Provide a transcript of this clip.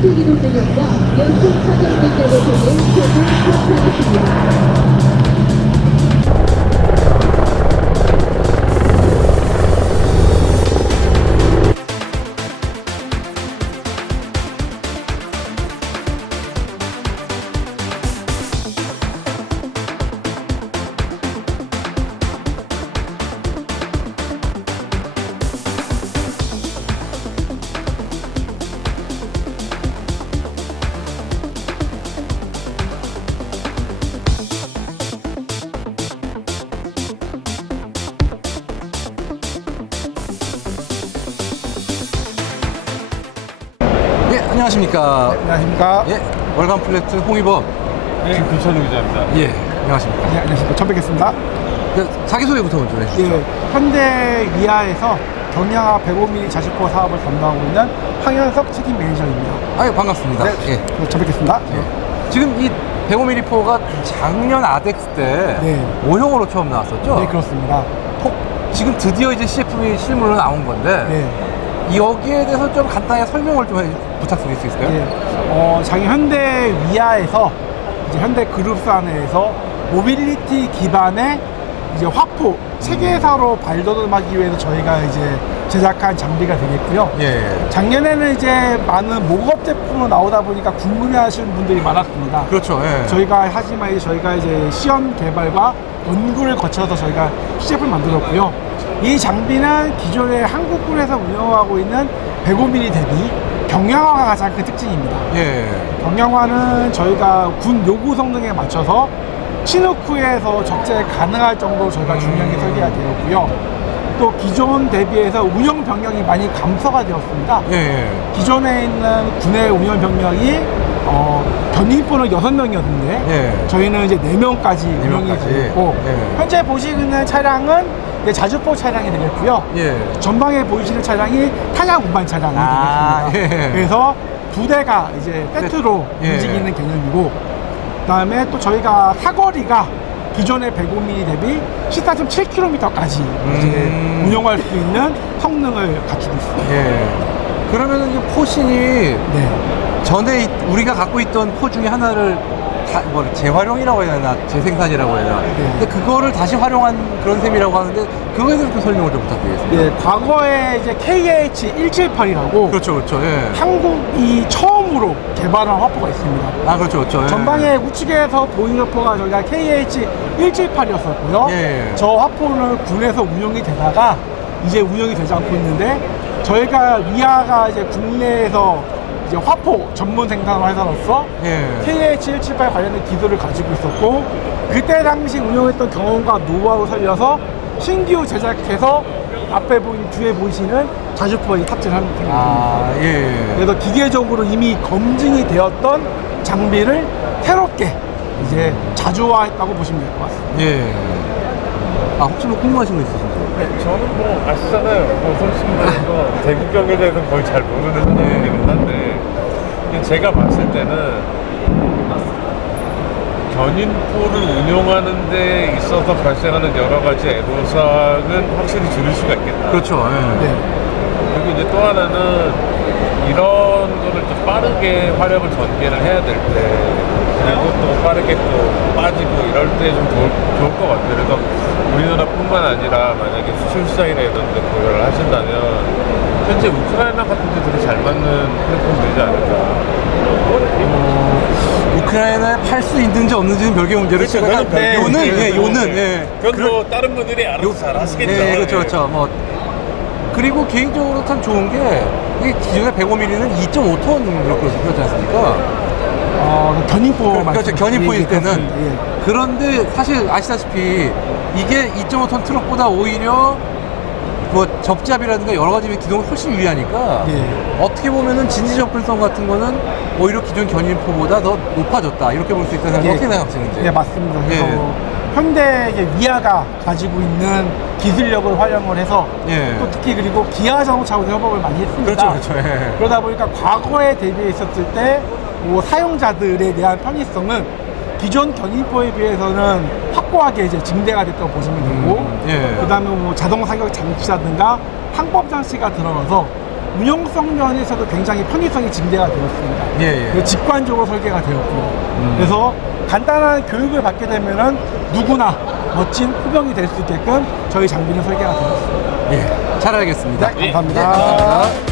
기동대역과 연속 차량대결을 통해 최종 성공했습니다. 안녕하십니까. 안녕하십니까. 예, 월간 플래트 홍희범. 네, 김천우 기자입니다. 예, 안녕하십니까. 네, 안녕하십니까. 처음 뵙겠습니다. 그, 자기소개부터 먼저 해주시죠. 예, 현대 위아에서 경량화 105mm 자주포 사업을 담당하고 있는 황현석 책임 매니저입니다. 아유, 반갑습니다. 네, 예. 네, 처음 뵙겠습니다. 예. 지금 이 105mm4가 작년 아덱스 때 네. 모형으로 처음 나왔었죠? 네, 그렇습니다. 혹 지금 드디어 이제 CFV 실물로 나온 건데 네. 여기에 대해서 좀 간단하게 설명을 좀 해- 부탁드릴 수 있을까요? 예, 어, 장기 현대 위아에서 이제 현대 그룹사 내에서 모빌리티 기반의 이제 화포 체계사로 발돋움하기 위해서 저희가 이제 제작한 장비가 되겠고요. 예. 작년에는 이제 많은 목업 제품으로 나오다 보니까 궁금해하시는 분들이 많았습니다. 그렇죠. 예. 저희가 하지만 이제 저희가 이제 시험 개발과 연구를 거쳐서 저희가 시제품을 만들었고요. 이 장비는 기존에 한국군에서 운영하고 있는 105mm 대비 경량화가 가장 큰 특징입니다. 예. 경량화는 저희가 군 요구 성능에 맞춰서 친후쿠에서 적재 가능할 정도로 저희가 중량이 설계가 되었고요. 또 기존 대비해서 운영 병력이 많이 감소가 되었습니다. 예. 예. 기존에 있는 군의 운영 병력이 어, 견인포는 6명이었는데 예. 저희는 이제 4명까지 네 운영이. 되었고 예. 현재 보시고 있는 차량은 이제 자주포 차량이 되겠고요. 예. 전방에 보이시는 차량이 탄약 운반 차량이 아, 되겠습니다. 예. 그래서 두 대가 이제 세트로 예. 움직이는 개념이고 그다음에 또 저희가 사거리가 기존의 105mm 대비 14.7km까지 이제 음. 운영할 수 있는 성능을 갖추고 있습니다. 예. 그러면은 이 포신이 네. 전에 이- 우리가 갖고 있던 포 중에 하나를 다, 뭐 재활용이라고 해야 되나 재생산이라고 해야 되나 네. 근데 그거를 다시 활용한 그런 셈이라고 하는데 그거에 대해서 좀 설명을 좀 부탁드리겠습니다 예, 과거에 이제 KH178이라고 그렇죠 그렇죠 예. 한국이 처음으로 개발한 화포가 있습니다. 아 그렇죠 그렇죠 예. 전방에 우측에서 보이는 화포가 저희가 KH178이었었고요. 예. 저 화포는 군에서 운영이 되다가 이제 운영이 되지 않고 있는데 저희가 위아가 이제 국내에서 이제 화포 전문 생산을 회사로서 예. KH178 관련된 기술을 가지고 있었고 그때 당시 운영했던 경험과 노하우 살려서 신규 제작해서 앞에 보인 뒤에 보이시는 자주포에 탑재를 하는 겁니다. 아 예. 그래서 기계적으로 이미 검증이 되었던 장비를 새롭게 이제 자주화했다고 보시면 될 것 같습니다. 예. 아 혹시 뭐 궁금하신 거 있으신가요? 네, 저는 뭐 아시잖아요. 뭐 솔직히 말해서 대구 경에 대해서 거의 잘 모르는 사람이긴 한데 제가 봤을 때는 견인포를 운용하는 데 있어서 발생하는 여러 가지 애로사항은 확실히 줄일 수가 있겠다. 그렇죠 예. 네. 그리고 이제 또 하나는 이런 거를 좀 빠르게 화력을 전개를 해야 될 때 그리고 또 빠르게 또 빠지고 이럴 때 좀 좋을, 좋을 것 같아요. 그래서 우리나라뿐만 아니라 만약에 수출 시장이나 이런 데 고려를 하신다면 현재 우크라이나 같은 데 되게 잘 맞는 플랫폼 되지 않을까. 어, 우크라이나에 팔 수 있는지 없는지는 별개 문제로 그렇죠. 제가 그건 별개 요는 문제예요. 예 요는 예. 그건 뭐 다른 분들이 알아서 잘 하시겠죠. 예, 그렇죠, 그렇죠. 뭐 그리고 개인적으로 참 좋은 게 이게 기존의 105mm는 2.5톤 그렇게 그렇지 않습니까? 어, 견인포 그렇죠. 말씀- 견인포일 예, 때는 그렇습니다. 예. 그런데 사실 아시다시피 이게 2.5톤 트럭보다 오히려 뭐 접잡이라든가 여러 가지 기동이 훨씬 유리하니까 예. 어떻게 보면은 진지 접근성 같은 거는 오히려 기존 견인포보다 더 높아졌다 이렇게 볼 수 있다는 생각 예. 어떻게 생각하시는지? 예, 맞습니다. 그래서 예. 현대 이제 위아가 가지고 있는 기술력을 활용을 해서 예. 또 특히 그리고 기아 자동차하고 협업을 많이 했습니다. 그렇죠, 그렇죠. 예. 그러다 보니까 과거에 대비했었을 때뭐 사용자들에 대한 편의성은 기존 견인포에 비해서는 확고하게 이제 증대가 됐다고 보시면 되고 음, 예. 그다음에 뭐 자동 사격 장치라든가 항법 장치가 들어가서 운영성 면에서도 굉장히 편의성이 증대가 되었습니다. 예, 예. 직관적으로 설계가 되었고요. 그래서 간단한 교육을 받게 되면은 누구나 멋진 후병이 될 수 있게끔 저희 장비는 설계가 되었습니다. 예. 잘 알겠습니다. 네, 감사합니다. 감사합니다.